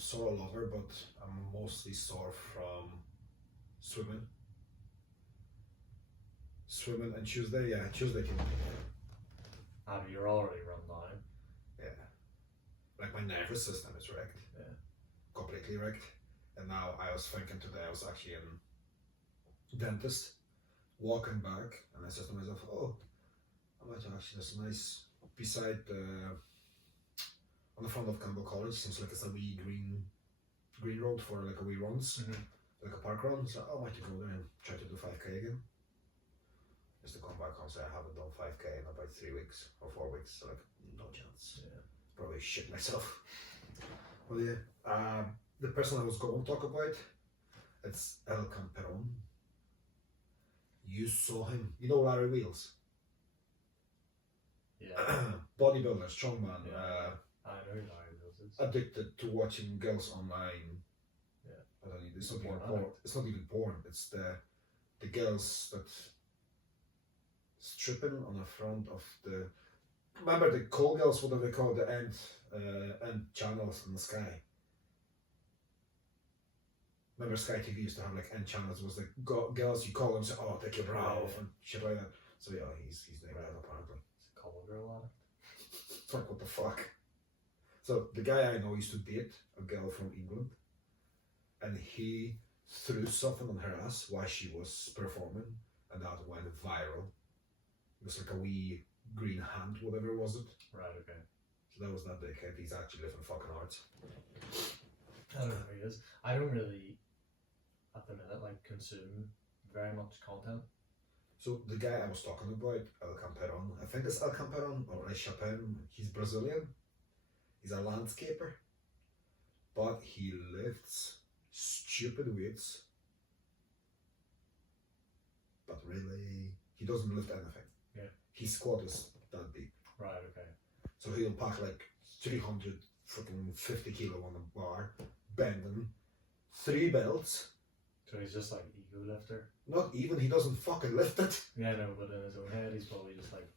sore all over, but I'm mostly sore from swimming. Swimming and Tuesday, yeah, Tuesday came. You're already run down. Yeah. Like my nervous system is wrecked. Yeah. Completely wrecked. And now I was thinking today, I was actually in dentist, walking back, and I said to myself, oh, I might actually, there's a nice, beside on the front of Campbell College, seems like it's a wee green road for like a wee runs, like a park run. So I might go there and try to do 5k again. Just to come back and say I haven't done 5k in about 3 weeks or 4 weeks, so like no chance. Yeah. Probably shit myself. Well, yeah. The person I was going to talk about, it's El Camperon. You saw him. You know Larry Wheels? Yeah. Bodybuilder, strongman. Yeah. I know Larry Wheels is. Addicted to watching girls online. Yeah. I don't need. It's not even porn. It's not even porn. It's the girls that stripping on the front of the. Remember the call girls? What do they call the end channels in the Sky? Remember Sky TV used to have like end channels. It was like girls you call them and say, "Oh, take your bra off," and shit like that. So yeah, he's doing that apparently. It's a call girl on it. It's like, what the fuck? So the guy I know used to date a girl from England, and he threw something on her ass while she was performing, and that went viral. It was like a wee green hand, whatever was it. Right, okay. So that was that dickhead. He's actually living fucking hard. I don't know who he is. I don't really, at the minute, like consume very much content. So the guy I was talking about, El Camperon, I think it's El Camperon or El Chapin, he's Brazilian. He's a landscaper. But he lifts stupid weights. But really, he doesn't lift anything. Yeah. His squat is that deep. Right, okay. So he'll pack like 350 kilo on a bar, bending, 3 belts. So he's just like ego lifter. Not even, he doesn't fucking lift it. Yeah, no, but in his own head, he's probably just like.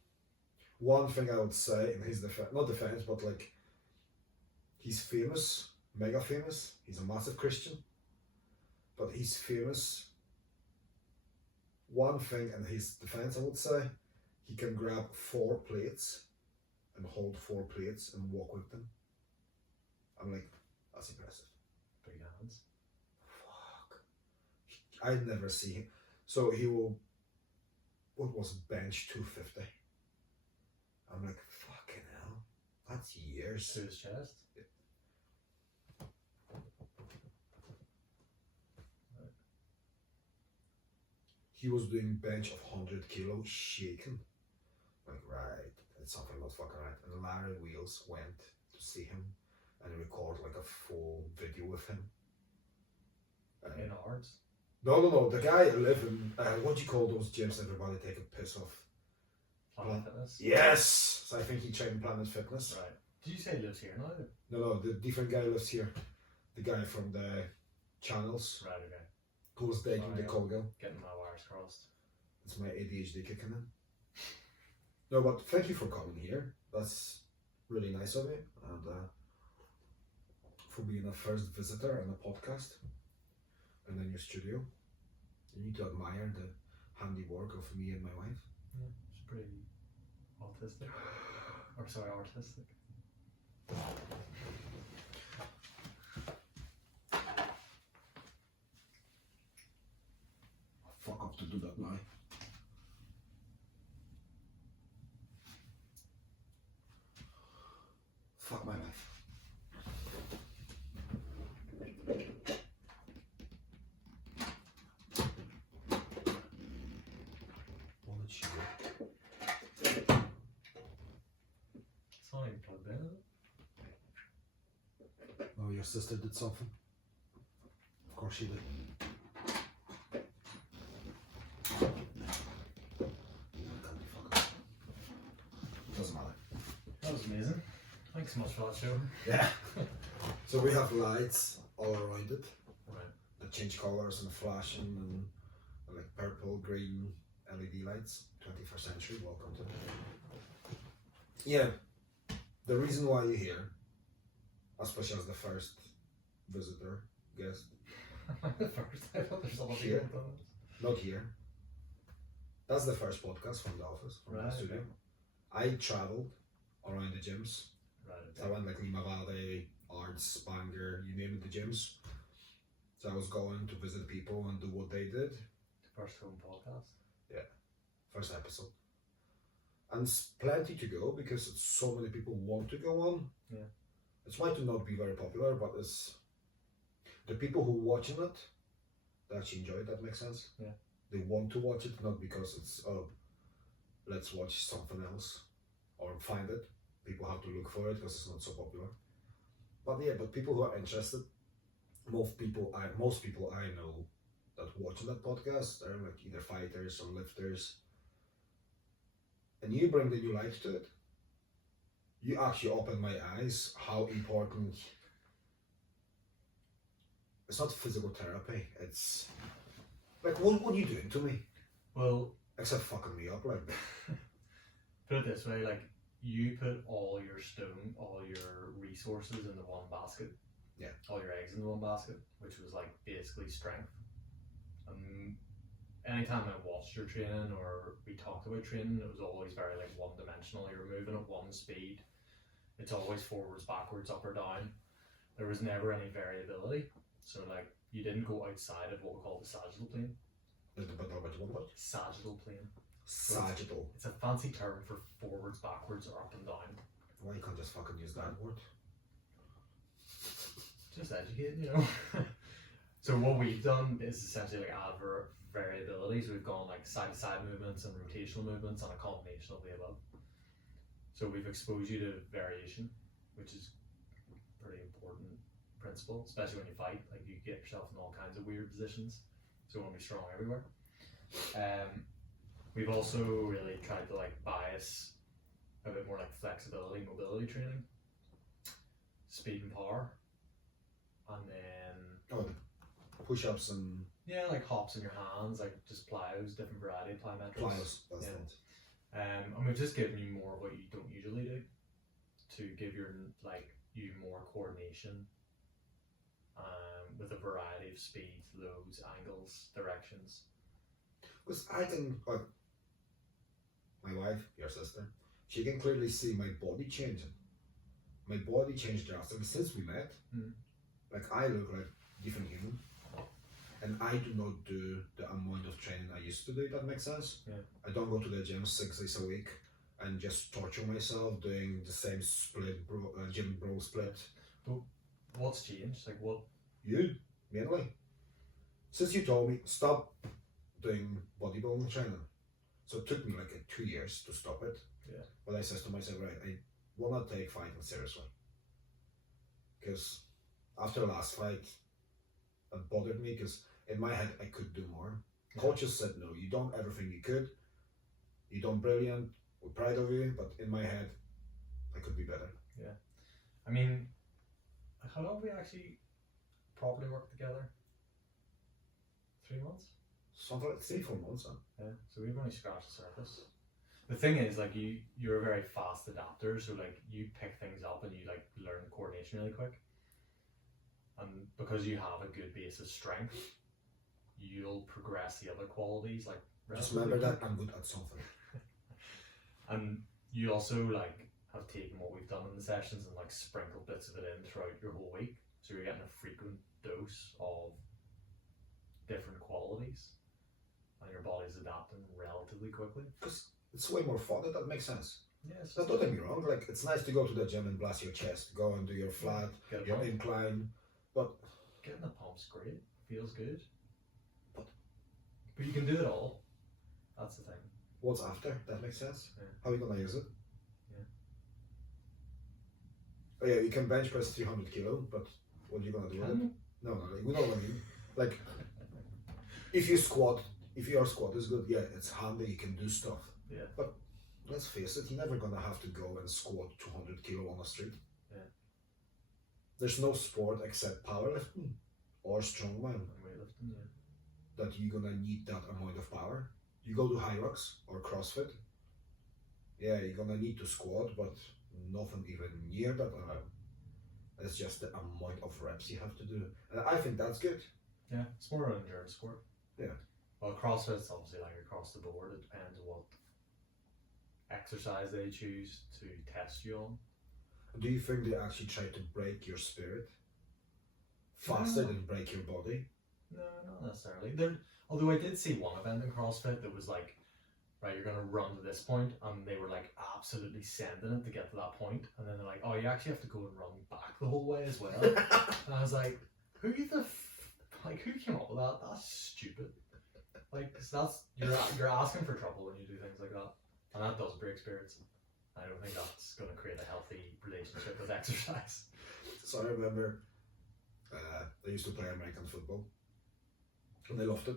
One thing I would say in his defense, not defense, but like, he's famous, mega famous. He's a massive Christian, but he's famous. One thing in his defense, I would say, he can grab 4 plates and hold 4 plates and walk with them. I'm like, that's impressive. Big hands. Fuck. I'd never see him. So he will, what was bench 250? I'm like, fucking hell. That's years. To his chest? He was doing bench of 100 kilos shaking. Like, right, it's something not fucking right. And Larry Wheels went to see him and record like a full video with him. In arts? No. The guy living, what do you call those gyms everybody take a piss off? Planet Fitness? Yes! So I think he trained Planet Fitness. Right. Did you say he lives here now? No, the different guy lives here. The guy from the channels. Right, okay. Who was dating Sorry, the call girl. Getting my wires crossed. It's my ADHD kicking in. No, but thank you for coming here. That's really nice of you. And for being a first visitor on a podcast and in your studio. You need to admire the handiwork of me and my wife. Yeah, it's pretty autistic. Or sorry, artistic. Fuck up to do that now. Fuck my life. What did she do? It's not even plugged in, is it? Oh, your sister did something? Of course she did. Doesn't matter. That was amazing. Thanks so much for that show. Yeah. So we have lights all around it Right. that change colors and flashing and like purple, green LED lights. 21st century, welcome to it. Yeah. The reason why you're here, especially as the first visitor, guest. The first, I thought there's a lot of Here. people done this. Not here. That's the first podcast from the office, from Right, the studio. okay. I traveled around the gyms. Right. So I went like Lima Valley, Arts, Bangor, you name it, the gyms. So I was going to visit people and do what they did. First home podcast. First episode. And it's plenty to go because so many people want to go on. Yeah. It might not be very popular, but it's the people who watching it, they actually enjoy it, that makes sense. Yeah. They want to watch it, not because it's, oh, let's watch something else or find it. People have to look for it because it's not so popular. But yeah, but people who are interested, most people I know that watching that podcast, they're like either fighters or lifters. And you bring the new light to it. You actually open my eyes how important. It's not physical therapy. It's like what are you doing to me? Well, Except fucking me up, like. put it this way, like you put all your resources into one basket. Yeah. All your eggs into one basket, which was like basically strength. Anytime I watched your training or we talked about training, it was always very like one dimensional. You're moving at one speed. It's always forwards, backwards, up or down. There was never any variability. So like you didn't go outside of what we call the sagittal plane. What? Sagittal plane. Sagittal. It's a fancy term for forwards, backwards, or up and down. Why you can't just fucking use that word? Just educating, you know. So what we've done is essentially like add variability. So we've gone like side-to-side movements and rotational movements and a combination of the above. So we've exposed you to variation, which is a pretty important principle, especially when you fight. Like you get yourself in all kinds of weird positions. So you want to be strong everywhere. We've also really tried to like bias a bit more like flexibility, mobility training, speed and power, and then Oh, the push-ups and yeah, like hops in your hands, like just plyos, different variety of plyometrics. plyos. That's Yeah. it. And we've just given you more of what you don't usually do, to give you more coordination, with a variety of speeds, loads, angles, directions. Because I think, like, my wife, your sister, she can clearly see my body changing. My body changed drastically since we met. Mm. Like, I look like a different human. And I do not do the amount of training I used to do, if that makes sense. Yeah. I don't go to the gym 6 days a week and just torture myself doing the same gym bro split. What's changed? Like what? You, mainly. Since you told me, stop doing bodybuilding training. So it took me like 2 years to stop it. Yeah. But I said to myself, right, I will not take fighting seriously. Because after the last fight, it bothered me because in my head I could do more. Yeah. Coaches said, no, you done everything you could. You done brilliant, we're proud of you, but in my head, I could be better. I mean, how long have we actually properly worked together? 3 months? Something like 3-4 months. Huh? Yeah. So we've only scratched the surface. The thing is, like you're a very fast adapter, so like you pick things up and you like learn coordination really quick. And because you have a good base of strength, you'll progress the other qualities like Just relatively remember that quick. I'm good at something. And you also like have taken what we've done in the sessions and like sprinkled bits of it in throughout your whole week. So you're getting a frequent dose of different qualities, and your body's adapting relatively quickly. Because it's way more fun, if that makes sense. Yeah, it's Now, don't get me wrong, like it's nice to go to the gym and blast your chest, go and do your flat, get a your pump. incline, but Getting the pump's great, feels good. But- But you can do it all. That's the thing. what's after? That makes sense. Yeah. How are you gonna use it? Yeah. Oh yeah, you can bench press 300 kilo, but what are you gonna do with it? No, like, we know what I mean. Like, if your squat is good, yeah, it's handy, you can do stuff. Yeah. But let's face it, you're never gonna have to go and squat 200 kilo on the street. Yeah. There's no sport except powerlifting or strongman And weightlifting, yeah. that you're gonna need that amount of power. You go to High Rocks or CrossFit, yeah, you're gonna need to squat, but nothing even near that amount. It's just the amount of reps you have to do, and I think that's good. Yeah, it's more an endurance sport. Yeah. Well, CrossFit's obviously like across the board. It depends on what exercise they choose to test you on. Do you think they actually try to break your spirit faster No. than break your body? No, not necessarily. Although I did see one event in CrossFit that was like, right, you're gonna run to this point, and they were like absolutely sending it to get to that point, and then they're like, oh, you actually have to go and run back the whole way as well. And I was like, who came up with that? That's stupid. Like, 'cause that's you're asking for trouble when you do things like that, and that does break spirits. I don't think that's going to create a healthy relationship with exercise. So I remember I used to play American football, and I loved it.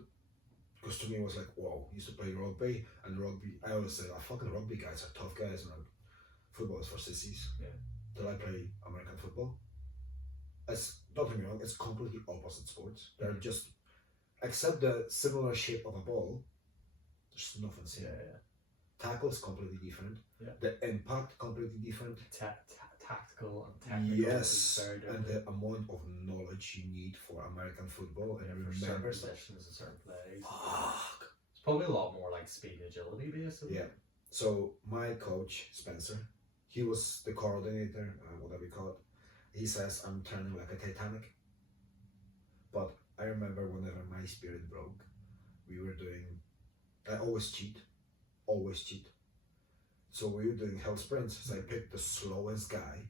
Because to me it was like, wow, I used to play rugby, and rugby, I always say, fucking rugby guys are tough guys, and football is for sissies. Yeah. Till I play American football. Don't get me wrong, it's completely opposite sports. They're just, except the similar shape of a ball, there's nothing same. Yeah. Tackle's completely different. Yeah. The impact completely different. Tactical and technical is very and different. the amount of knowledge you need for American football, and For certain remember positions and certain plays. fuck. It's probably a lot more like speed and agility based. Isn't Yeah. it? So my coach Spencer, he was the coordinator, whatever you call it. He says I'm turning like a Titanic. But I remember whenever my spirit broke, we were doing. I always cheat. So we were doing hill sprints. So I picked the slowest guy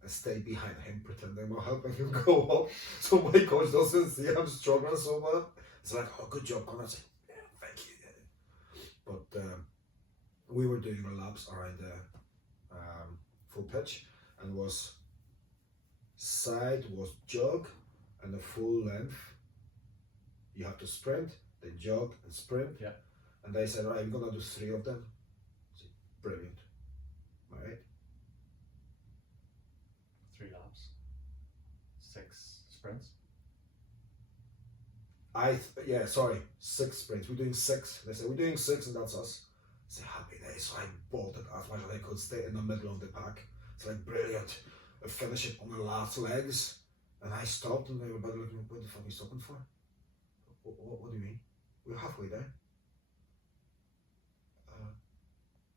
and stayed behind him, pretending I'm helping him go up. So my coach doesn't see I'm struggling so much. It's like, oh, good job, Connor. I say, yeah, thank you. But we were doing laps around the full pitch, and side was jog, and the full length. You have to sprint, then jog and sprint. Yeah. And they said, all right, we're gonna do 3 of them. I said, brilliant. All right. 3 laps. 6 sprints. 6 sprints. We're doing 6. They said, we're doing 6, and that's us. I said, happy days. So I bolted as much as I could, stay in the middle of the pack. It's like, brilliant. I finished it on the last legs, and I stopped, and everybody looking, what the fuck are you stopping for? What do you mean? We're halfway there.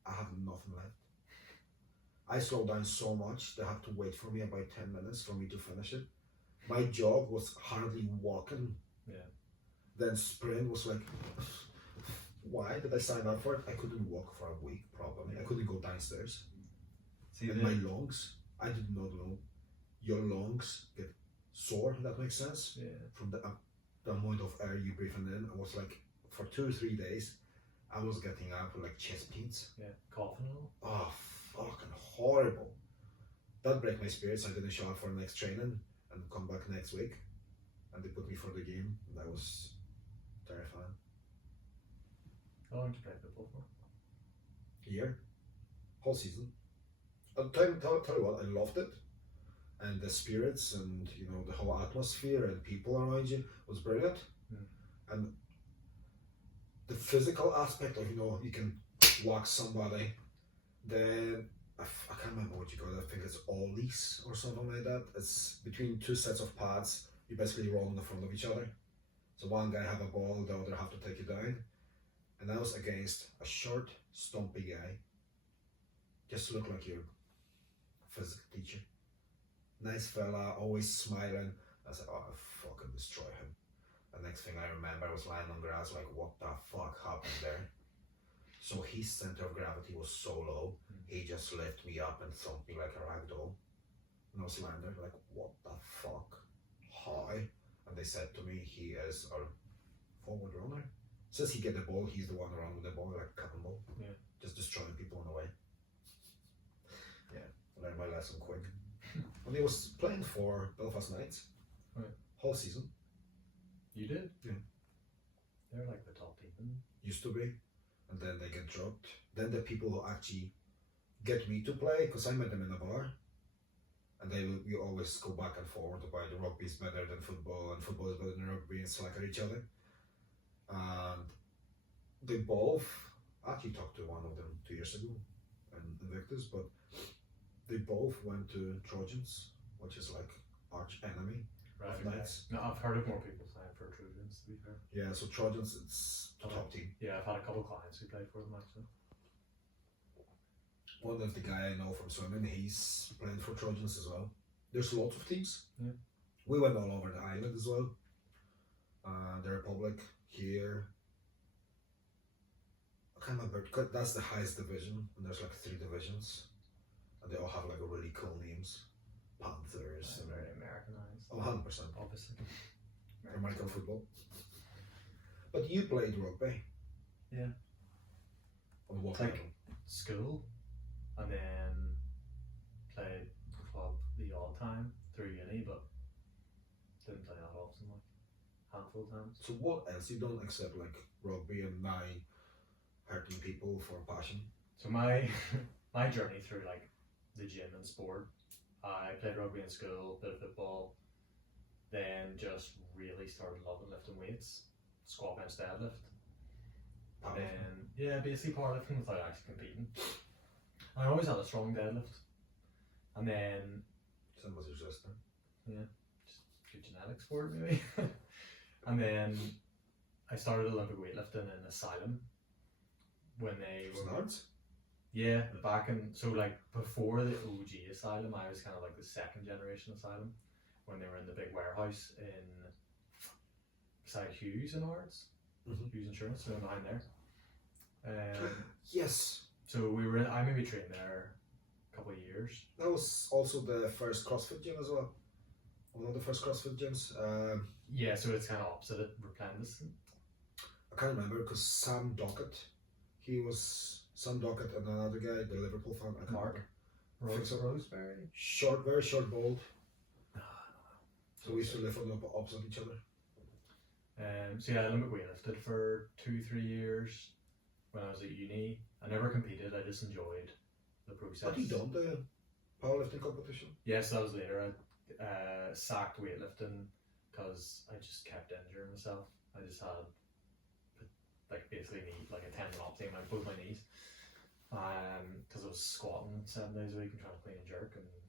I have nothing left. I slowed down so much they have to wait for me about 10 minutes for me to finish it. My jog was hardly walking. Yeah. Then sprint was like, why did I sign up for it? I couldn't walk for a week probably. I couldn't go downstairs. See, and my lungs, I did not know. Your lungs get sore, if that makes sense. Yeah. From the amount of air you breathing in. I was like, for 2 or 3 days, I was getting up with like chest pains. Yeah, coughing and all. Oh, fucking horrible. That broke my spirits. I didn't show up for the next training and come back next week. And they put me for the game. And that was terrifying. How long did you play football for? A year. Whole season. I'll tell you what, I loved it. And the spirits and, the whole atmosphere and people around you was brilliant. And the physical aspect of, you can walk somebody, then I can't remember what you call it. I think it's ollies or something like that. It's between 2 sets of pads. You basically roll in the front of each other. So one guy have a ball, the other have to take you down. And I was against a short, stumpy guy. Just looked like your physics teacher. Nice fella, always smiling. I said, oh, I'll fucking destroy him. The next thing I remember, I was lying on grass, like, what the fuck happened there? So his center of gravity was so low, he just lifted me up and thumped me like a rag doll. And I was lying there, like, what the fuck? How? And they said to me, he is a forward runner. Since he get the ball, he's the one around with the ball, like a cotton ball. Yeah. Just destroying people on the way. Yeah, I learned my lesson quick. And he was playing for Belfast Knights. Right. Whole season. You did? Yeah. They're like the top team. Used to be. And then they get dropped. Then the people who actually get me to play, because I met them in a bar. And we always go back and forward about the rugby is better than football and football is better than rugby and slack at each other. And they both, I actually talked to one of them 2 years ago in Invictus, but they both went to Trojans which is like arch enemy Right. of Okay. knights. No, I've heard of more people saying for Trojans, to be fair. Yeah, so Trojans, it's the top team. Yeah, I've had a couple of clients who played for them actually. One of the guy I know from swimming, he's playing for Trojans as well. There's lots of teams. Yeah. We went all over the island as well. The Republic here. I can't remember. That's the highest division, and there's like 3 divisions, and they all have like really cool names. Panthers. And, Very Americanized. 100%. Obviously. American football. But you played rugby. Yeah. On what Like- level? School, and then played club the odd time through uni, but didn't play that often, like handful of times. So what else you done except like rugby and now hurting people for passion? So my my journey through like the gym and sport, I played rugby in school, bit of football, then just really started loving lifting weights, squat, bench, deadlift. And then, yeah, basically powerlifting without actually competing. I always had a strong deadlift. And then, Same as your sister. just good genetics for it, maybe. And then I started Olympic weightlifting in Asylum when they were. Snards? Yeah, back in, so like before the OG Asylum, I was kind of like the second generation Asylum when they were in the big warehouse in beside Hughes in Ards. Mhm. Hughes Insurance, so behind there. Yes. So I maybe trained there a couple of years. That was also the first CrossFit gym as well. One of the first CrossFit gyms. Yeah, so it's kind of opposite at Replandis. I can't remember because Sam Dockett, Sam Dockett and another guy, the Liverpool fan, I can't Mark. remember. I think so. Roseberry. Short, very short, bald. So we used to live on the opposite each other. So yeah, I Olympic weightlifted for 2-3 years when I was at uni. I never competed, I just enjoyed the process. Have you done the powerlifting competition? Yes, that was later. I sacked weightlifting because I just kept injuring myself. I just had like basically like a tendinopathy in both my knees. Because I was squatting 7 days a week and trying to clean and jerk, and it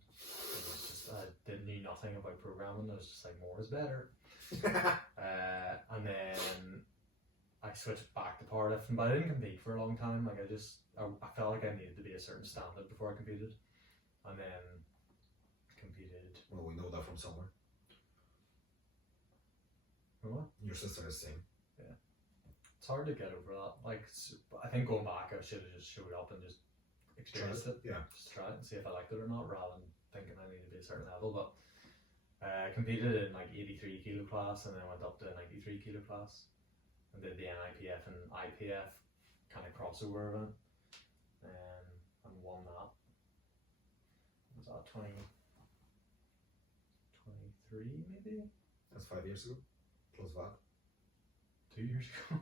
was just I knew nothing about programming. I was just like, more is better. And then I switched back to powerlifting, but I didn't compete for a long time. Like I felt like I needed to be a certain standard before I competed, and then competed. Well, we know that from somewhere. What? Your sister is saying. It's hard to get over that. Like I think going back, I should have just showed up and just experienced it. Yeah. Just try it and see if I liked it or not, rather than thinking I need to be a certain level. But competed in like 83 kilo class, and then went up to 93 kilo class, and did the NIPF and IPF kind of crossover event, and won that. Was that 2023 maybe? That's 5 years ago. Plus that. 2 years ago.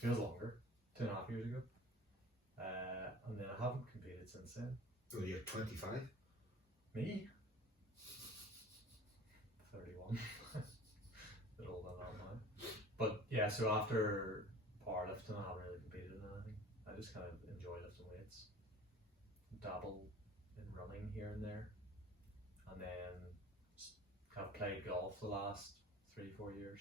Feels longer. 2.5 years ago. And then I haven't competed since then. So you're 25? Me? 31. Bit older than that now. But yeah, so after powerlifting, I haven't really competed in anything. I just kind of enjoy lifting weights. Dabble in running here and there. And then have played golf the last 3-4 years.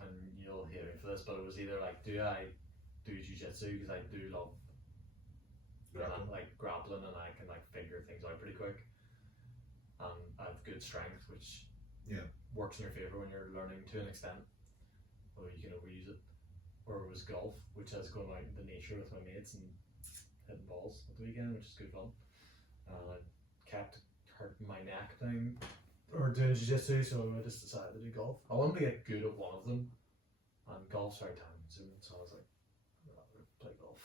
And you'll hear me for this, but it was either like, do I do jiu-jitsu because I do love grappling, and I can like figure things out pretty quick, and I have good strength, which works in your favor when you're learning to an extent, although you can overuse it. Or it was golf, which has gone out into nature with my mates and hitting balls at the weekend, which is good fun. I kept hurting my neck thing or doing jiu-jitsu, so I just decided to do golf. I wanted to get good at one of them, and golf's very time consuming, so I was like, I'd rather play golf.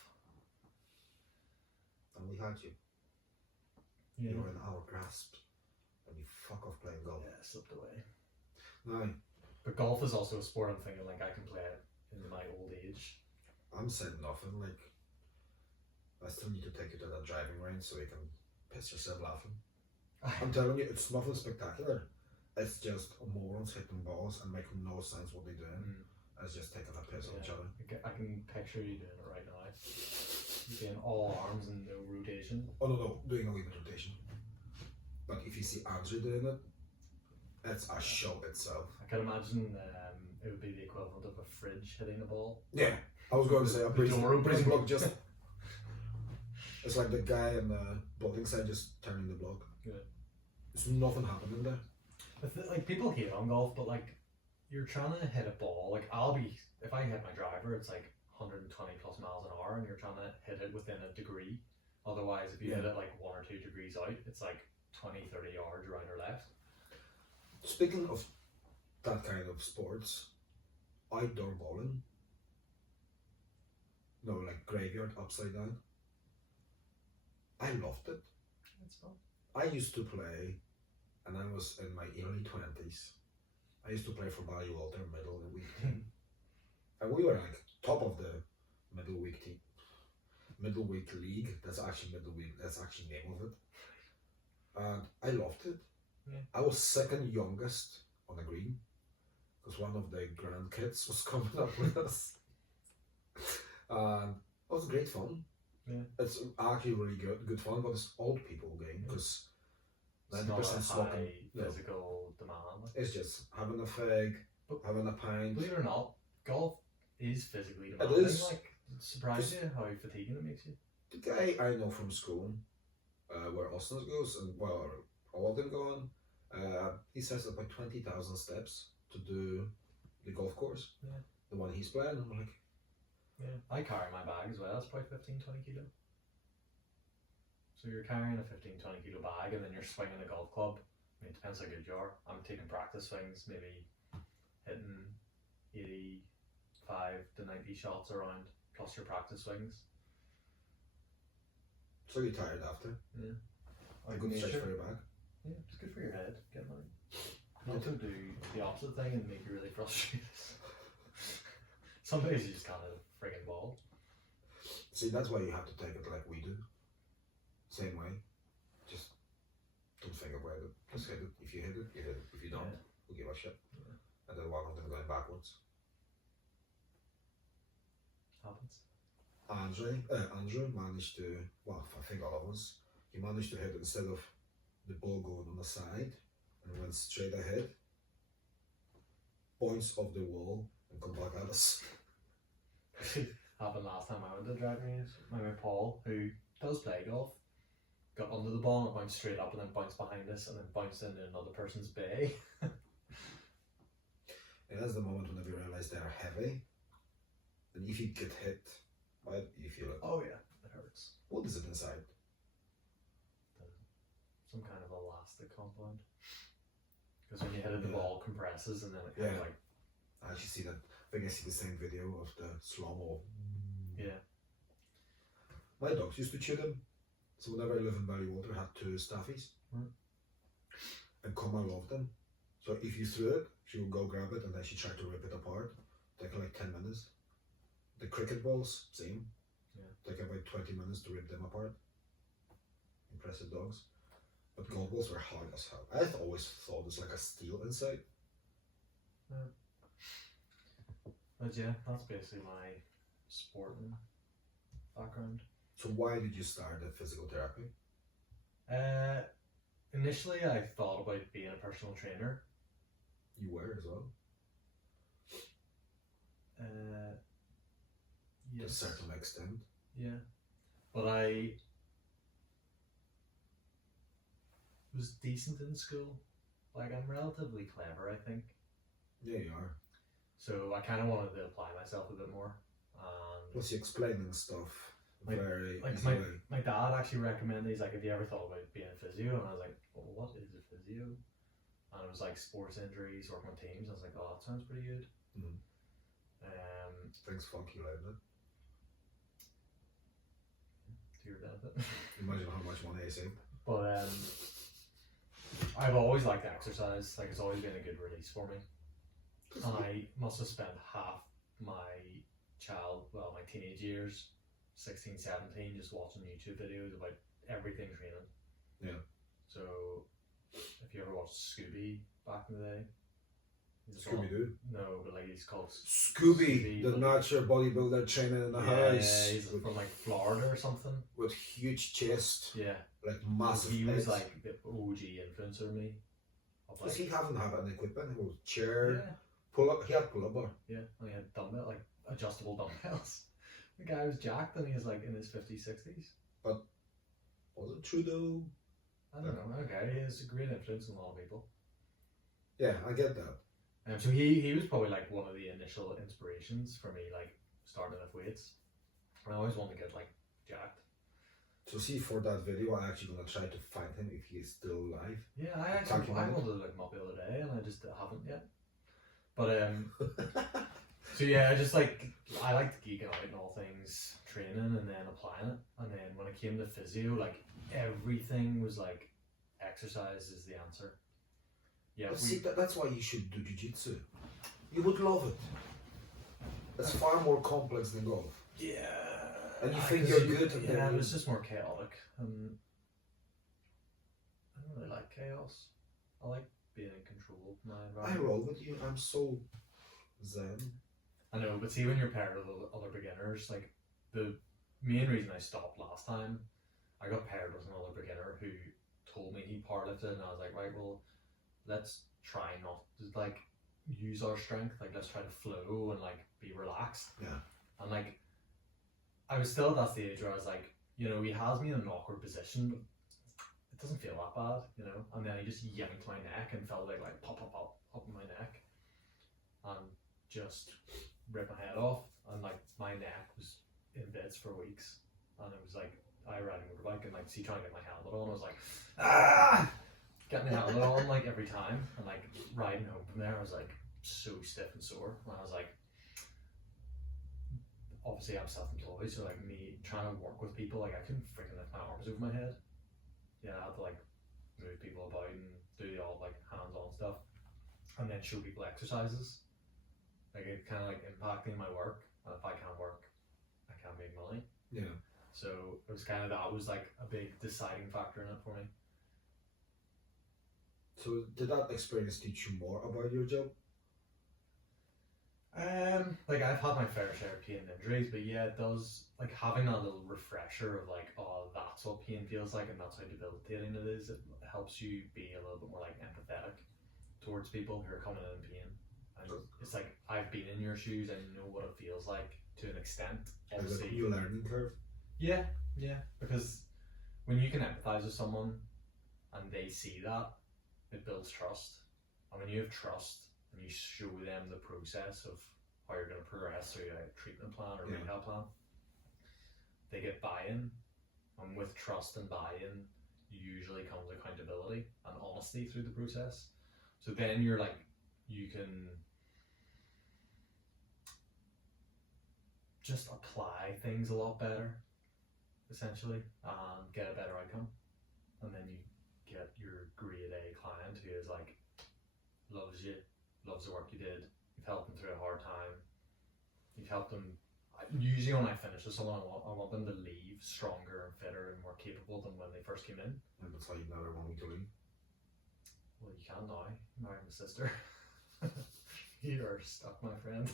And we had you. Yeah. You were in our grasp. And you fuck off playing golf. Yeah, slipped away. No, But golf is also a sport I'm thinking like I can play it in my old age. I'm saying nothing. Like, I still need to take you to that driving range so you can piss yourself laughing. I'm telling you, it's nothing spectacular. It's just morons hitting balls and making no sense what they're doing. It's just taking a piss on each other. I can picture you doing it right now. Doing all arms and no rotation. Oh no, doing a wee bit of rotation. But if you see Andrew doing it, it's a show itself. I can imagine it would be the equivalent of a fridge hitting a ball. Yeah, I was going to say a breeze block just. It's like the guy on the blocking side just turning the block. Yeah. There's nothing happening there. Like people hate on golf, but like you're trying to hit a ball. Like if I hit my driver, it's like 120 plus miles an hour, and you're trying to hit it within a degree. Otherwise, if you hit it like 1 or 2 degrees out, it's like 20, 30 yards right or left. Speaking of that kind of sports, outdoor bowling. No, like graveyard upside down. I loved it. It's fun. I used to play, and I was in my early 20s. I used to play for Ballywalter middle of the week team. And we were like top of the middle week team. Middle week league. That's actually name of it. And I loved it. Yeah. I was second youngest on the green because one of the grandkids was coming up with us. And it was great fun. Yeah. It's actually really good fun, but it's old people game because 90% high physical demand. It's just having a fig, having a pint. Believe it or not, golf is physically demanding. It is. Like, surprised you how fatiguing it makes you. The guy I know from school, where Austin goes, and well, all of them go on, he says about 20,000 steps to do the golf course. Yeah. The one he's playing. I'm like, yeah, I carry my bag as well. It's probably 15, 20 kilo. So you're carrying a 15, 20 kilo bag, and then you're swinging a golf club. I mean, it depends how good you are. I'm taking practice swings, maybe hitting 85 to 90 shots around, plus your practice swings. So you're tired after? Yeah. A good stretch for your back? Yeah, it's good for your head, getting out. You also do the opposite thing and make you really frustrated. Some days you just can't hit a friggin' ball. See, that's why you have to take it like we do. Same way. Just don't think about it. Just hit it. If you hit it, you hit it. If you don't, we'll give a shit. Yeah. And then one of them going backwards. Happens. Andrew managed to, well, I think all of us, he managed to hit instead of the ball going on the side and went straight ahead, points off the wall and come back at us. Happened last time I went to driving range. My mate Paul, who does play golf, got under the ball and it bounced straight up and then bounced behind us and then bounced into another person's bay. And that's the moment whenever you realise they're heavy. And if you get hit, right, you feel it. Oh yeah, it hurts. What is it inside? Some kind of elastic compound. Because when you hit it, the ball compresses and then it kind of like... I actually see that. I think I see the same video of the slow-mo. Yeah. My dogs used to chew them. So whenever I live in Ballywalter, I had 2 staffies. And Coma loved them. So if you threw it, she would go grab it and then she tried to rip it apart. Take like 10 minutes. The cricket balls, same. Yeah. Take about 20 minutes to rip them apart. Impressive dogs. But golf balls were hard as hell. I've always thought it's like a steel inside. Yeah. But yeah, that's basically my sporting background. So why did you start at physical therapy? Initially I thought about being a personal trainer. You were as well? Yes. To a certain extent. Yeah. But I was decent in school. Like, I'm relatively clever, I think. Yeah, you are. So I kind of wanted to apply myself a bit more. Plus, you're explaining stuff very like easily. my dad actually recommended, he's like, have you ever thought about being a physio? And I was like, well, what is a physio? And it was like sports injuries, working with teams. I was like, oh, that sounds pretty good. Mm-hmm. Thanks, funky like that. To your benefit. Imagine how much money I saved. But I've always liked exercise. Like, it's always been a good release for me. And I must have spent half my my teenage years, 16, 17, just watching YouTube videos about everything training. Yeah. So, if you ever watched Scooby back in the day, Scooby-Doo. No, but like he's called Scooby, the but- natural bodybuilder training in the yeah, house. he's from like Florida or something. With huge chest, Yeah, like massive he was pecs. like the OG influencer of me. Of, Does like, he haven't have any equipment? He was chair, yeah, pull up. He had pull up bar. yeah, and he had dumbbell, like adjustable dumbbells. The guy was jacked and he was like in his 50s, 60s. Was it true though? I don't know. Okay, he has a great influence on a lot of people. Yeah, I get that. So he was probably like one of the initial inspirations for me, like starting with weights. And I always wanted to get like jacked. So see, for that video, I'm actually gonna try to find him if he is still alive. Yeah, I Talking about wanted to look him up the other day, and I just haven't yet. But so yeah, I like geeking out on all things training and then applying it. And then when it came to physio, like everything was like exercise is the answer. Yeah, But see, that's why you should do jiu-jitsu. You would love it. It's far more complex than golf. yeah. And you think you're good at Yeah, it. but it's just more chaotic. And I don't really like chaos. I like being in control of my I environment. roll with you. I'm so zen. I know, but see, when you're paired with other beginners, like the main reason I stopped last time, I got paired with another beginner who told me he powerlifted, and I was like, right, well, let's try not to like use our strength, like let's try to flow and like be relaxed. Yeah. And like, I was still at that stage where I was like, you know, he has me in an awkward position, but it doesn't feel that bad, you know. And then he just yanked my neck and felt like pop up in my neck, and just ripped my head off, and like my neck was in bits for weeks, and it was like I ride a motorbike and like trying to get my helmet on, I was like getting the helmet on like every time, and like riding home from there I was like so stiff and sore, and I was like, obviously I'm self-employed, so like me trying to work with people, like I couldn't freaking lift my arms over my head. Yeah, I had to like move people about and do the all like hands-on stuff, and then show people exercises. Like it kind of like impacting my work, and if I can't work, I can't make money. Yeah. So it was kind of, that was like a big deciding factor in it for me. So did that experience teach you more about your job? Like I've had my fair share of pain and injuries, but yeah, it does, like having that little refresher of like, oh, that's what pain feels like and that's how debilitating it is. It helps you be a little bit more like empathetic towards people who are coming in pain. And it's like, I've been in your shoes and know what it feels like to an extent. Like Obviously, a new learning curve? yeah, because when you can empathize with someone and they see that, it builds trust. And when you have trust and you show them the process of how you're going to progress through a treatment plan or rehab plan, they get buy-in. And with trust and buy-in usually comes accountability and honesty through the process. So then you're like, you can just apply things a lot better, essentially, and get a better outcome. And then you get your grade A client who is like, loves you, loves the work you did, you've helped them through a hard time, you've helped them. Usually when I finish with someone, I want them to leave stronger and fitter and more capable than when they first came in. And that's how you never want me to leave. Well, you can now, marry my sister. You are stuck, my friend.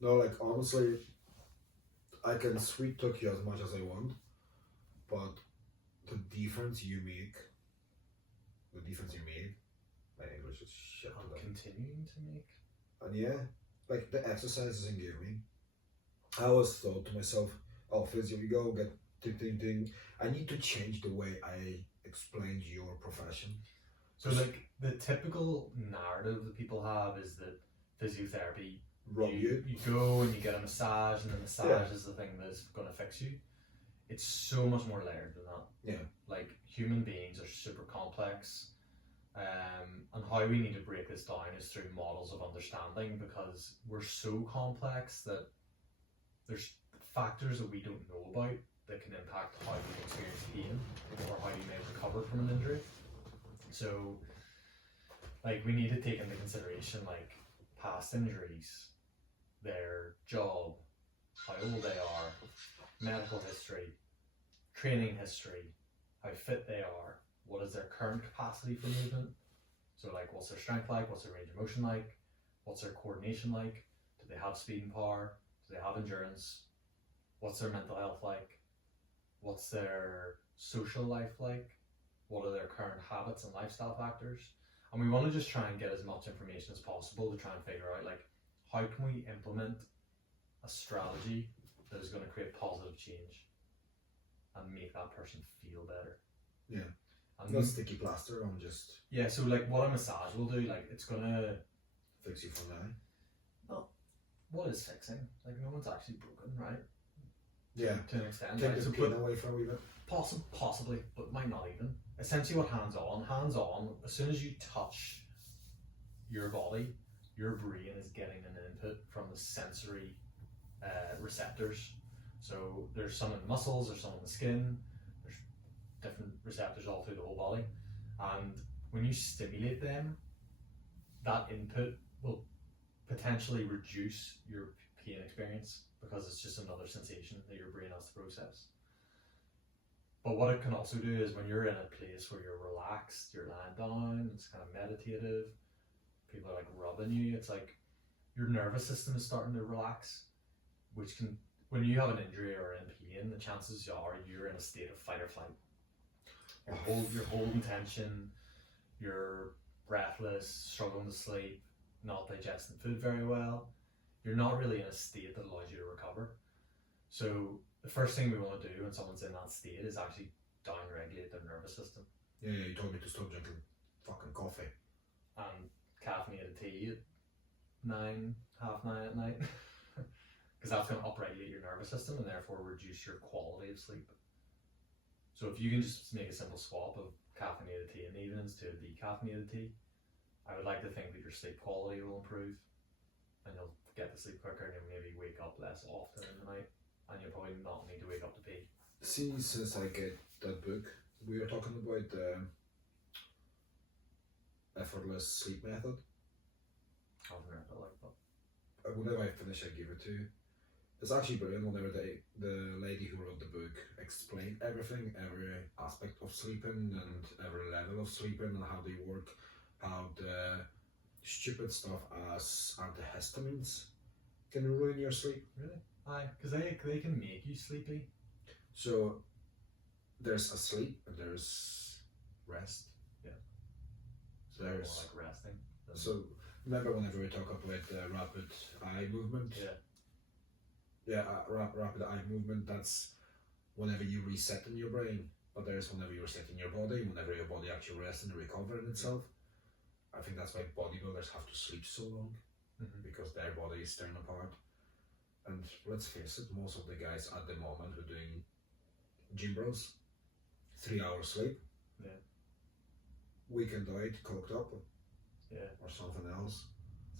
No, like honestly, I can sweet talk you as much as I want, but the difference you made, my English is shit I'm today. continuing to make. And yeah, like the exercises engage me. I always thought to myself, oh, physio, we go get ting. I need to change the way I explained your profession. So like the typical narrative that people have is that physiotherapy, Rob you. you go and you get a massage, and the massage is the thing that's going to fix you. It's so much more layered than that. Yeah. Like human beings are super complex, and how we need to break this down is through models of understanding, because we're so complex that there's factors that we don't know about that can impact how you experience pain or how you may recover from an injury. So like we need to take into consideration like past injuries, their job, how old they are, medical history, training history, how fit they are, what is their current capacity for movement, So like, what's their strength like? What's their range of motion like? What's their coordination like? Do they have speed and power? Do they have endurance? What's their mental health like? What's their social life like? What are their current habits and lifestyle factors? And we want to just try and get as much information as possible to try and figure out, like, how can we implement a strategy that is going to create positive change and make that person feel better. Yeah. And Not sticky plaster on just yeah, so like what a massage will do, like it's gonna fix you from now. well, what is fixing? Like no one's actually broken, right? Yeah. To an extent. Take Right? the So pain away for a wee bit. possibly, but might not even. Essentially what hands on, as soon as you touch your body, your brain is getting an input from the sensory receptors. So there's some in the muscles, there's some in the skin, there's different receptors all through the whole body. And when you stimulate them, that input will potentially reduce your pain experience because it's just another sensation that your brain has to process. But what it can also do is when you're in a place where you're relaxed, you're lying down, it's kind of meditative, people are like rubbing you, it's like your nervous system is starting to relax, which can, when you have an injury or in pain, the chances are you're in a state of fight or flight. You're holding tension, you're breathless, struggling to sleep, not digesting food very well. You're not really in a state that allows you to recover. So the first thing we want to do when someone's in that state is actually down-regulate their nervous system. Yeah, you told me to stop drinking fucking coffee. And caffeinated tea at 9, half 9 at night. Because that's going to upregulate your nervous system and therefore reduce your quality of sleep. So if you can just make a simple swap of caffeinated tea in the evenings to decaffeinated tea, I would like to think that your sleep quality will improve and you'll get to sleep quicker and you'll maybe wake up less often in the night and you'll probably not need to wake up to pee. See, since I get that book, we were talking about the effortless sleep method. I haven't read that like that. Whenever I finish, I give it to you. It's actually brilliant whenever the lady who wrote the book explained everything, every aspect of sleeping and every level of sleeping and how they work, how the stupid stuff as antihistamines can ruin your sleep. Really? Aye, because they can make you sleepy. So there's asleep and there's rest. Yeah. So there's more like resting. So remember whenever we talk about the rapid eye movement? Rapid eye movement, that's whenever you reset in your brain, but there's whenever you reset in your body, whenever your body actually rests and recovering itself. I think that's why bodybuilders have to sleep so long, because their body is tearing apart. And let's face it, most of the guys at the moment who are doing gym bros, 3 hours sleep, weekend diet, coked up, or something else.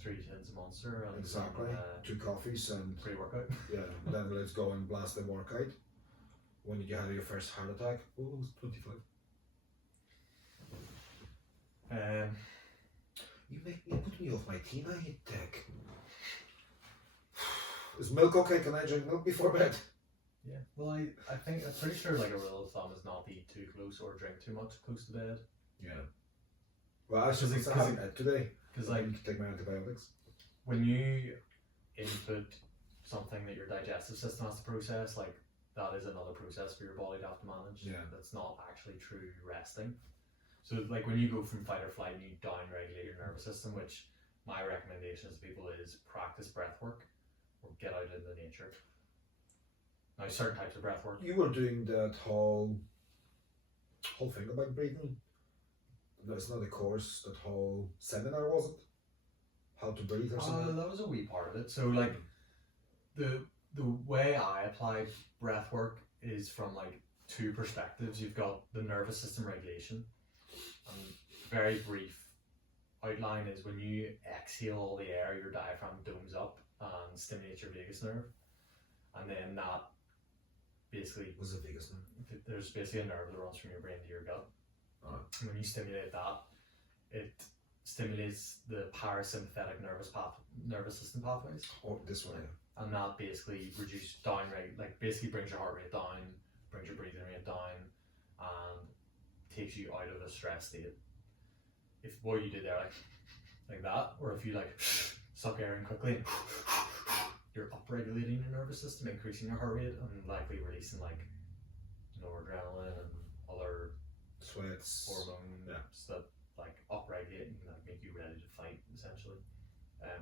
3 tins of Monster and Exactly. 2 coffees and pre-workout. yeah. Then let's go and blast the workout. When did you have your first heart attack? Oh, it was 25. You put me off my tea now, you dick. Is milk okay? Can I drink milk before bed? Yeah. Well, I'm pretty sure like a rule of thumb is not to eat too close or drink too much close to bed. Yeah. Well, I should have it today. Because like take my antibiotics. When you input something that your digestive system has to process, like that is another process for your body to have to manage. Yeah. That's not actually true resting. So like when you go from fight or flight and you down regulate your nervous system, which my recommendation to people is practice breath work or get out into nature. Now certain types of breath work. You were doing that whole thing about breathing. That's not a course, that whole seminar, was it? How to breathe or something? That was a wee part of it. So like the way I apply breath work is from like 2 perspectives. You've got the nervous system regulation, and very brief outline is when you exhale all the air, your diaphragm domes up and stimulates your vagus nerve, and then that basically Was it vagus nerve? there's basically a nerve that runs from your brain to your gut. Oh. When you stimulate that, it stimulates the parasympathetic nervous system pathways. Oh, this one. And that basically basically brings your heart rate down, brings your breathing rate down, and takes you out of a stress state. if what you did there, like that, or if you like suck air in quickly, and you're upregulating your nervous system, increasing your heart rate, and likely releasing like noradrenaline and other Sweats. hormones Yeah. that like upregulate and like make you ready to fight essentially,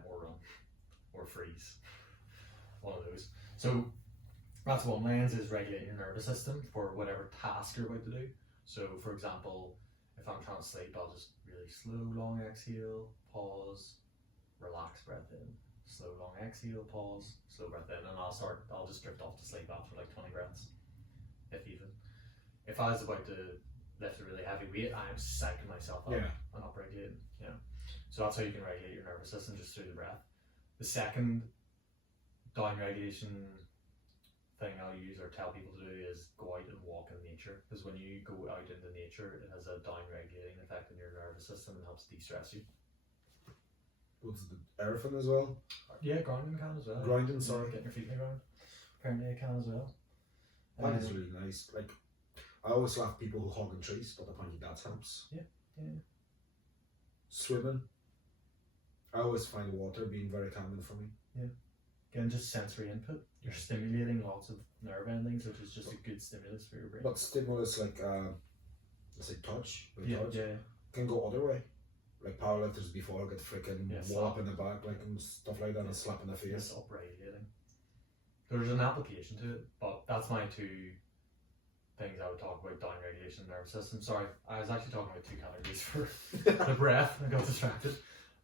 or run, or freeze. One of those. So that's one lens, is regulating your nervous system for whatever task you're about to do. So for example, if I'm trying to sleep, I'll just really slow, long exhale, pause, relax, breath in, slow, long exhale, pause, slow breath in, and I'll just drift off to sleep after like 20 breaths, if even. If I was about to lift a really heavy weight, I'm psyching myself up and upregulating. Yeah. So that's how you can regulate your nervous system, just through the breath. The second down regulation thing I'll use or tell people to do is go out and walk in nature, because when you go out into nature, it has a down regulating effect on your nervous system and helps de-stress you. What's the everything as well? Yeah, grounding can as well. Grounding, sorry. Getting your feet in the ground. Apparently it can as well. That is really nice. Like, I always laugh people who hog in trees, but apparently that helps. Yeah. Swimming. I always find water being very calming for me. Yeah. Again, just sensory input. You're stimulating lots of nerve endings, which is just a good stimulus for your brain. But stimulus like, let's say touch, touch Yeah. can go other way. Like powerlifters before get freaking wall up in the back, like, and stuff like that, and slap in the face. It's upregulating. There's an application to it, but that's my two things I would talk about: down regulation, nervous system. Sorry, I was actually talking about two categories for the breath. I got distracted.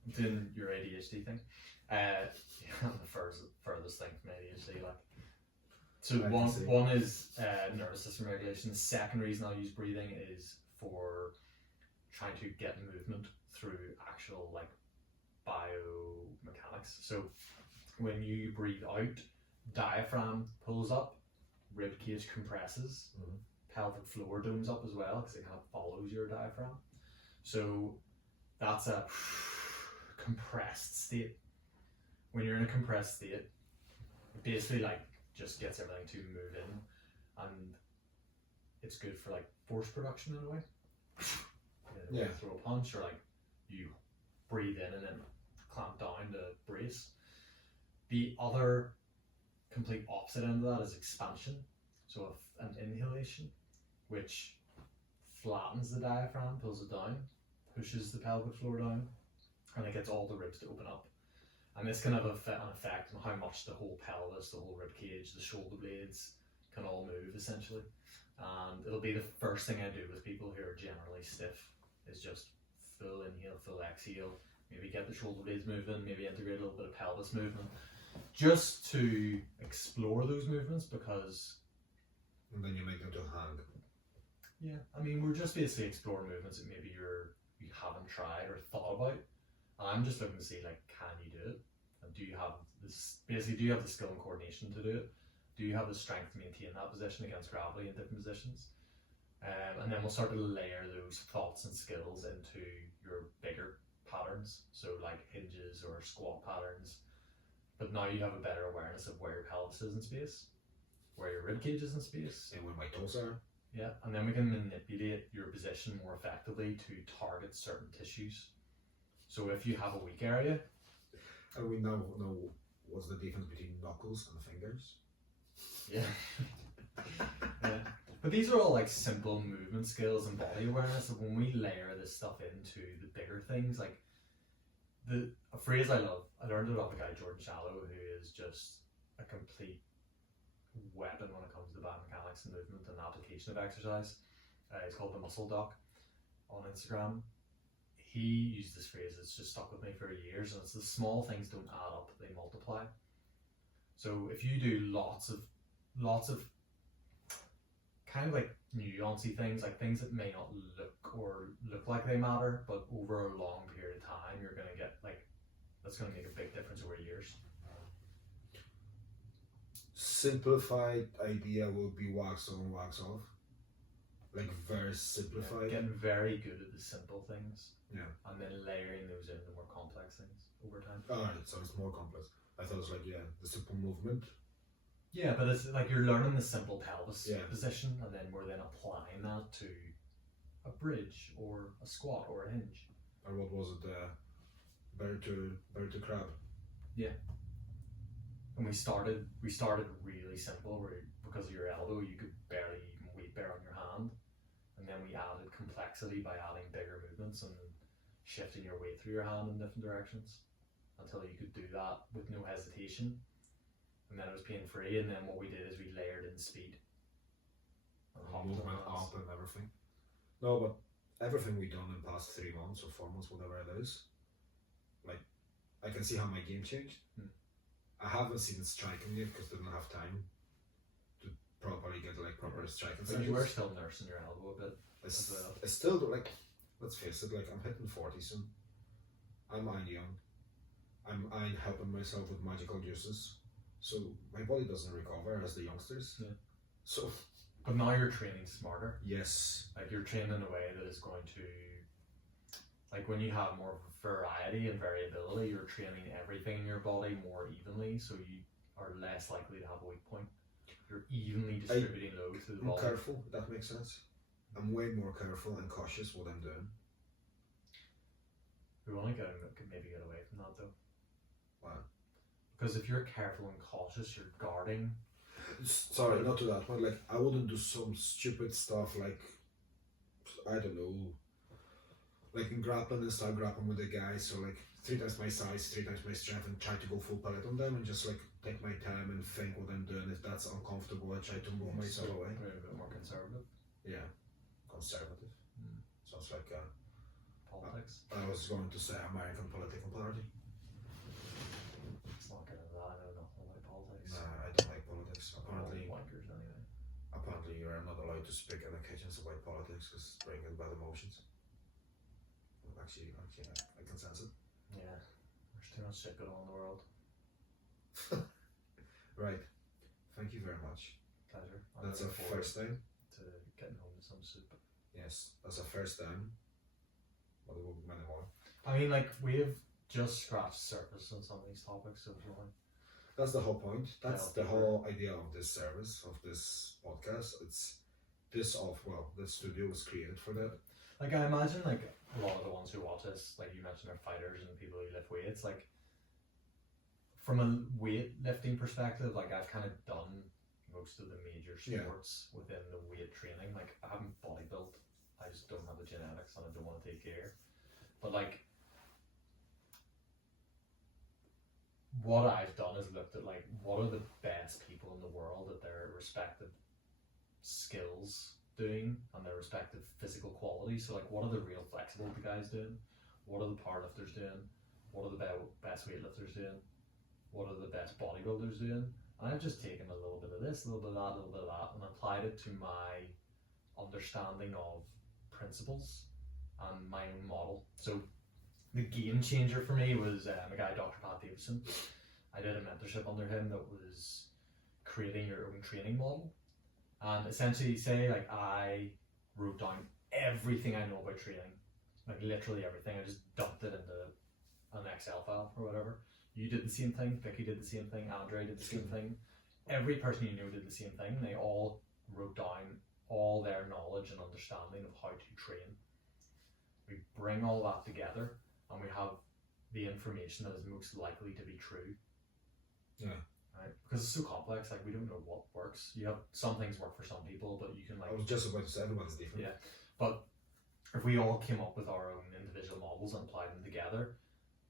I'm doing your ADHD thing. The furthest thing from ADHD, like. So one is nervous system regulation. The second reason I'll use breathing is for trying to get movement through actual like biomechanics. So when you breathe out, diaphragm pulls up, rib cage compresses, pelvic floor domes up as well, because it kind of follows your diaphragm. So that's a compressed state. When you're in a compressed state, it basically like just gets everything to move in, and it's good for like force production in a way. You throw a punch, or like you breathe in and then clamp down to brace. The other complete opposite end of that is expansion. So an inhalation, which flattens the diaphragm, pulls it down, pushes the pelvic floor down, and it gets all the ribs to open up. And this can have an effect on how much the whole pelvis, the whole rib cage, the shoulder blades can all move essentially. And it'll be the first thing I do with people who are generally stiff, is just full inhale, full exhale, maybe get the shoulder blades moving, maybe integrate a little bit of pelvis movement, just to explore those movements, because... And then you make them to hang. Yeah, I mean, we're just basically exploring movements that maybe you haven't tried or thought about. I'm just looking to see, like, can you do it? And do you have this, basically, do you have the skill and coordination to do it? Do you have the strength to maintain that position against gravity in different positions? And then we'll start to layer those thoughts and skills into your bigger patterns. So like hinges or squat patterns. But now you have a better awareness of where your pelvis is in space, where your rib cage is in space. And where my toes are. Yeah, and then we can manipulate your position more effectively to target certain tissues. So if you have a weak area. And we now know what's the difference between knuckles and fingers. Yeah. Yeah. But these are all like simple movement skills and body awareness. And when we layer this stuff into the bigger things, like a phrase I love, I learned it off a guy, Jordan Shallow, who is just a complete weapon when it comes to biomechanics and movement and application of exercise. He's called the Muscle Doc on Instagram. He used this phrase that's just stuck with me for years, and it's the small things don't add up, they multiply. So if you do lots of kind of like nuancy things, like things that may not look like they matter, but over a long period of time, you're going to get like, that's going to make a big difference over years. Simplified idea will be wax on, wax off. Like very simplified. Getting very good at the simple things. Yeah. And then layering those into more complex things over time. Alright, so it's more complex. I thought it was like, the simple movement. Yeah, but it's like you're learning the simple pelvis Yeah. position, and then we're then applying that to a bridge or a squat or a hinge. Or what was it? Better to crab. And we started really simple, where because of your elbow you could barely even weight bear on your hand, and then we added complexity by adding bigger movements and shifting your weight through your hand in different directions until you could do that with no hesitation, and then it was pain free. And then what we did is we layered in speed and Movement up and everything. No, but everything we've done in the past 3 months or 4 months, whatever it is, like, I can see how my game changed. I haven't seen it striking yet because I didn't have time to properly get like proper striking But you were sessions. still nursing your elbow a bit. I still do, like, let's face it, like, I'm hitting 40 soon. I'm young. I'm helping myself with magical juices. So my body doesn't recover as the youngsters. Yeah. So But now you're training smarter. yes. Like you're training in a way that is going to, like when you have more variety and variability, you're training everything in your body more evenly, so you are less likely to have a weak point. You're evenly distributing load through the I'm body. careful, if that makes sense. I'm way more careful and cautious what I'm doing. We want to maybe get away from that though. Wow. Because if you're careful and cautious, you're guarding. Sorry, not to that point. Like, I wouldn't do some stupid stuff like, I don't know, like in grappling and start grappling with a guy. So like 3 times my size, 3 times my strength, and try to go full pellet on them, and just like take my time and think what I'm doing. If that's uncomfortable, I try to move myself away. We're a bit more conservative. Yeah, conservative. Sounds like Politics. I was going to say American political party. It's not good at that. I know nothing about politics. Nah, I don't like politics. They're all Apparently, wankers anyway. you're not allowed to speak in occasions about politics because it's bringing bad emotions. Actually, I can sense it. Yeah, there's too much shit going on in the world. Right. Thank you very much. Pleasure. That's a first time. To getting home to some soup. Yes, that's a first time. But there will be many more. I mean, like we've just scratched the surface on some of these topics so far. That's the whole point. That's Yeah, the whole idea of this service, of this podcast. It's the studio was created for that. Like I imagine, like a lot of the ones who watch this, like you mentioned, are fighters and people who lift weights. Like from a weightlifting perspective, like I've kind of done most of the major sports within the weight training. Like I haven't bodybuilt. I just don't have the genetics and I don't want to take care. But like what I've done is looked at like what are the best people in the world at their respective skills doing and their respective physical qualities. So like what are the real flexible guys doing? What are the powerlifters doing? What are the best weightlifters doing? What are the best bodybuilders doing? And I've just taken a little bit of this, a little bit of that, a little bit of that, and applied it to my understanding of principles and my own model. So the game changer for me was a guy, Dr. Pat Davidson. I did a mentorship under him that was creating your own training model. And essentially say like I wrote down everything I know about training, like literally everything. I just dumped it into an Excel file or whatever. You did the same thing, Vicky did the same thing, Andre did the same thing. Every person you know did the same thing. They all wrote down all their knowledge and understanding of how to train. We bring all that together and we have the information that is most likely to be true. Yeah. Right? Because it's so complex, like we don't know what works. You have some things work for some people, but you can like I was just about to say everyone's different. Yeah. But if we all came up with our own individual models and applied them together,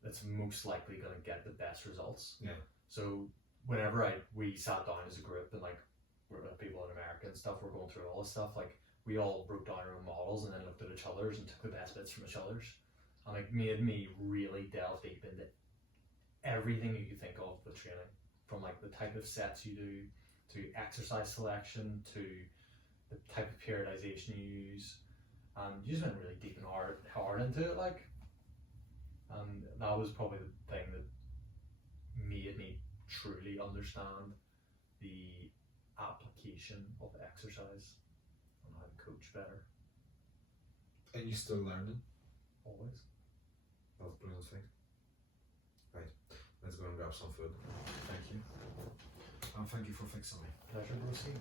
that's most likely going to get the best results. Yeah. So whenever we sat down as a group and like we're people in America and stuff, we're going through all this stuff, like we all broke down our own models and then looked at each other's and took the best bits from each other's, and it made me really delve deep into everything you could think of with training, from like the type of sets you do to exercise selection to the type of periodization you use, and you just went really deep and hard into it, like. And that was probably the thing that made me truly understand the application of exercise and how to coach better. And you still learning? Always. That's a brilliant thing. Right, let's go and grab some food. Thank you. And thank you for fixing me. Pleasure, Brucey.